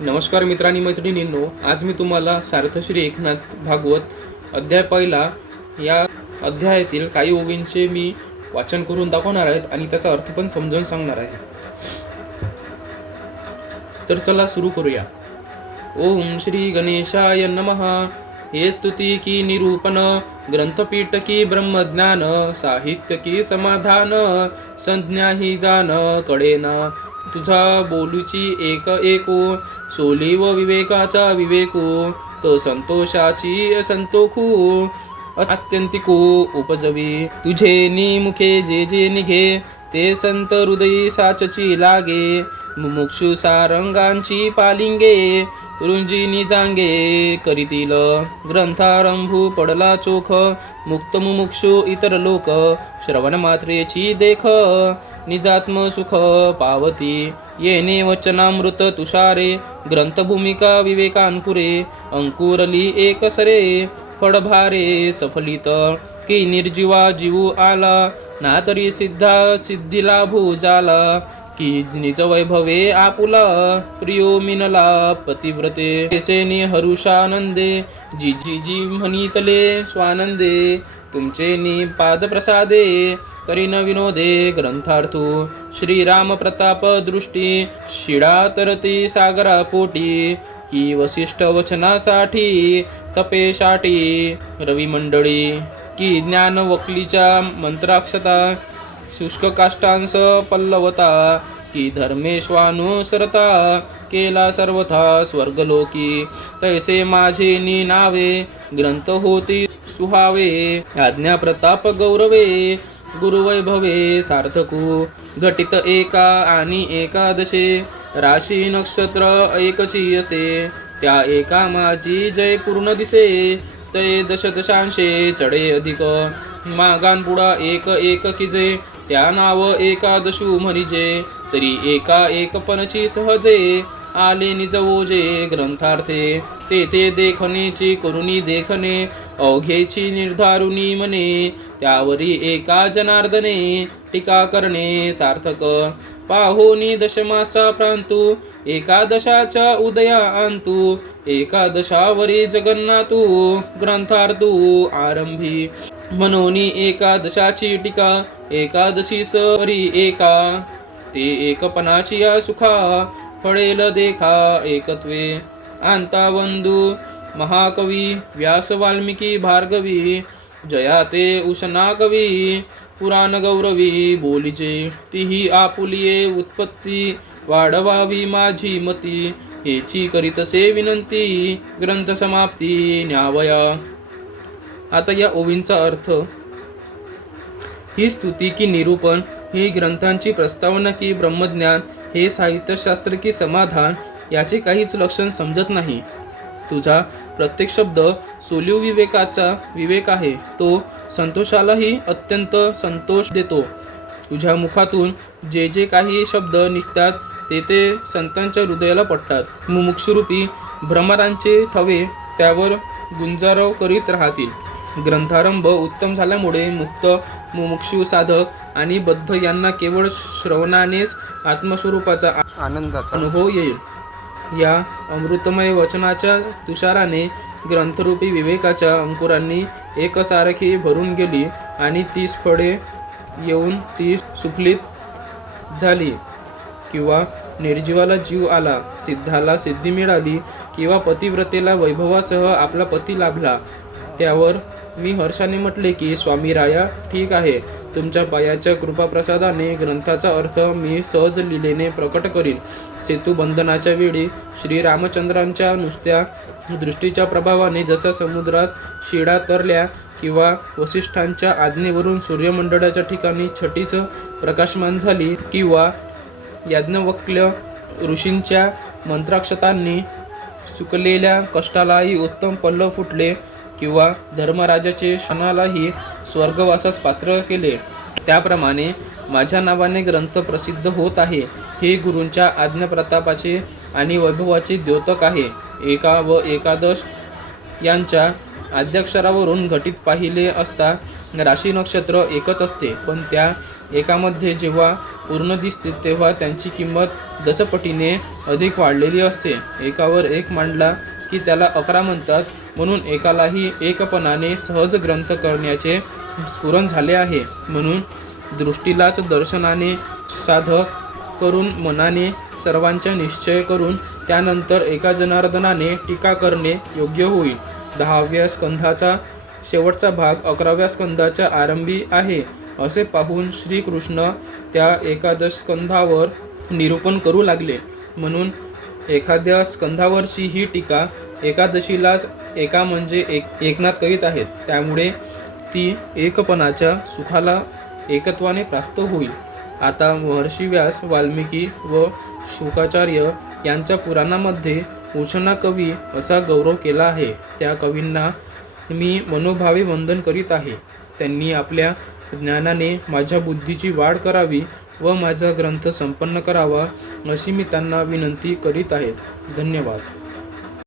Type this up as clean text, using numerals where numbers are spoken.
नमस्कार मित्रांनी मैत्रिणींनो, आज मी तुम्हाला सार्थश्री एकनाथ भागवत अध्याय पहिला या अध्यायातील काही ओवींचे मी वाचन करून दाखवणार आहेत आणि त्याचा अर्थ पण समजावून सांगणार आहे. तर चला सुरू करूया. ओम श्री गणेशाय नमः. हे स्तुति की निरूपण, ग्रंथपीठ की ब्रह्मज्ञान, साहित्य की समाधान, संज्ञा ही जान कडेना, तुझा बोलूची एक एको, सोली व विवेकाचा विवेको, तो संतोषाची संतोखू, अत्यंतिको उपजवी. तुझे निमुखे जे जे निघे, ते संत हृदयी साचची लागे. मुमुक्षु सारंगांची पालिंगे, रुंजिनी जांगे करीतील. ग्रंथारंभू पडला चोख, मुक्त मुमुक्षु इतर लोक, श्रवण मात्रेची देख, निजात्म सुख पावती. येणे वचनामृत तुषारे, ग्रंथभूमिका विवेकांकुरे, अंकुरली एक सरे, फळभारे सफलित. की निर्जीवा जीवू आला, ना तरी सिद्धा सिद्धीला भूजाला. की निज वैभवे आपुला, प्रियो मिनला पतिव्रते. केसेनी हरुषानंदे, जी जी जी म्हणितले स्वानंदे. तुमचे नि पादप्रसादे, करीन विनोदे ग्रंथार्थू. श्रीराम प्रताप दृष्टी, शिडा तरती सागरा पोटी. की वसिष्ठ वचनासाठी, तपेसाठी रवी मंडळी. की ज्ञान वक्लीच्या मंत्राक्षता, शुष्क काष्टांस पल्लवता. की धर्मेश्वानुसरता, केला सर्वथा स्वर्गलोकी. तैसे माझे नि नावे, ग्रंथ होती सुहावे. आज्ञा प्रताप गौरवे, गुरुवैभवे सार्थकू. घटित एका आणि एकादशे, राशी नक्षत्र एकची असे. त्या एका माझी जय पूर्ण दिसे, तय दशदशांशे चढे अधिक. मागान पुढा एक एक किजे, त्या नाव एकादशू म्हणिजे. तरी एका एकपणची सहजे, आले निज ओजे ग्रंथार्थे. तेथे देखणेची करुणी देखणे, अवघेची निर्धारुनी मने. त्यावरी एका जनार्दने, टीका करणे सार्थक. पाहोनी दशमाचा प्रांतू, एकादशाच्या उदया अंतू. एकादशावरी जगन्नाथू, ग्रंथार्थू आरंभी. मनोनी एकादशाची टीका, एकादशी सरी एका. ते एकपणाची या सुखा, फळेल देखा एकत्वे. आंता वंदू महाकवी, व्यास वाल्मिकी भार्गवी. जया ते उशना कवी, पुराण गौरवी बोलीचे. तीही आपुलिये उत्पत्ती, वाढवावी माझी मती. हेची करीतसे विनंती, ग्रंथ समाप्ती न्यावया. आता या ओवींचा अर्थ. ही स्तुती की निरूपण, ही ग्रंथांची प्रस्तावना की ब्रह्मज्ञान, हे साहित्यशास्त्र की समाधान, याचे काहीच लक्षण समजत नाही. तुझा प्रत्येक शब्द सोलीव विवेकाचा विवेक आहे. तो संतोषालाही अत्यंत संतोष देतो. तुझ्या मुखातून जे जे काही शब्द निघतात, ते संतांच्या हृदयाला पडतात. मुमुक्षुरूपी भ्रमरांचे थवे त्यावर गुंजारव करीत राहतील. ग्रंथारंभ उत्तम झाल्यामुळे मुक्त, मुमुक्षु, साधक आणि बद्ध यांना केवळ श्रवणानेच आत्मस्वरूपाचा आनंदाचा अनुभव येईल. या अमृतमय वचनाच्या तुषाराने ग्रंथरूपी विवेकाच्या अंकुरांनी एकसारखी भरून गेली आणि 30 फळे येऊन ती सुफलित झाली. किंवा निर्जीवाला जीव आला, सिद्धाला सिद्धी मिळाली, किंवा पतिव्रतेला वैभवासह आपला पती लाभला. त्यावर मी हर्षाने म्हटले की, स्वामी राया, ठीक आहे. तुमच्या पायाच्या कृपाप्रसादाने ग्रंथाचा अर्थ मी सहज लीलेने प्रकट करीन. सेतुबंधनाच्या वेळी श्रीरामचंद्रांच्या नुसत्या दृष्टीच्या प्रभावाने जसा समुद्रात शिडा तरल्या, किंवा वसिष्ठांच्या आज्ञेवरून सूर्यमंडळाच्या ठिकाणी छटीच प्रकाशमान झाली, किंवा याज्ञवल्क्य ऋषींच्या मंत्राक्षतांनी सुकलेल्या कष्टालाही उत्तम पल्लव फुटले, किंवा धर्मराजाचे क्षणालाही स्वर्गवासास पात्र केले, त्याप्रमाणे माझ्या नावाने ग्रंथ प्रसिद्ध होत आहे. हे गुरूंच्या आज्ञाप्रतापाचे आणि वैभवाचे द्योतक आहे. एका व एकादश यांच्या आद्याक्षरावरून घटित पाहिले असता राशी नक्षत्र एकच असते, पण त्या एकामध्ये जेव्हा पूर्ण दिसते तेव्हा त्यांची किंमत दशपटीने अधिक वाढलेली असते. एकावर एक मांडला की त्याला 11 म्हणतात. म्हणून एकालाही एकपणाने सहज ग्रंथ करण्याचे स्फुरण झाले आहे. म्हणून दृष्टीलाच दर्शनाने साधक करून मनाने सर्वांचा निश्चय करून त्यानंतर एका जनार्दनाने टीका करणे योग्य होईल. 10व्या स्कंधाचा शेवटचा भाग 11व्या स्कंधाच्या आरंभी आहे असे पाहून श्रीकृष्ण त्या एकादश स्कंधावर निरूपण करू लागले. म्हणून एखाद्या स्कंधावरची ही टीका एकादशीलाच एका म्हणजे एकनाथ करीत आहेत. त्यामुळे ती एकपणाच्या सुखाला एकत्वाने प्राप्त होईल. आता महर्षी व्यास, वाल्मिकी व शुकाचार्य यांच्या पुराणामध्ये उशना कवी असा गौरव केला आहे. त्या कवींना मी मनोभावे वंदन करीत आहे. त्यांनी आपल्या ज्ञानाने माझ्या बुद्धीची वाढ करावी व माझा ग्रंथ संपन्न करावा अशी मी त्यांना विनंती करीत आहेत. धन्यवाद.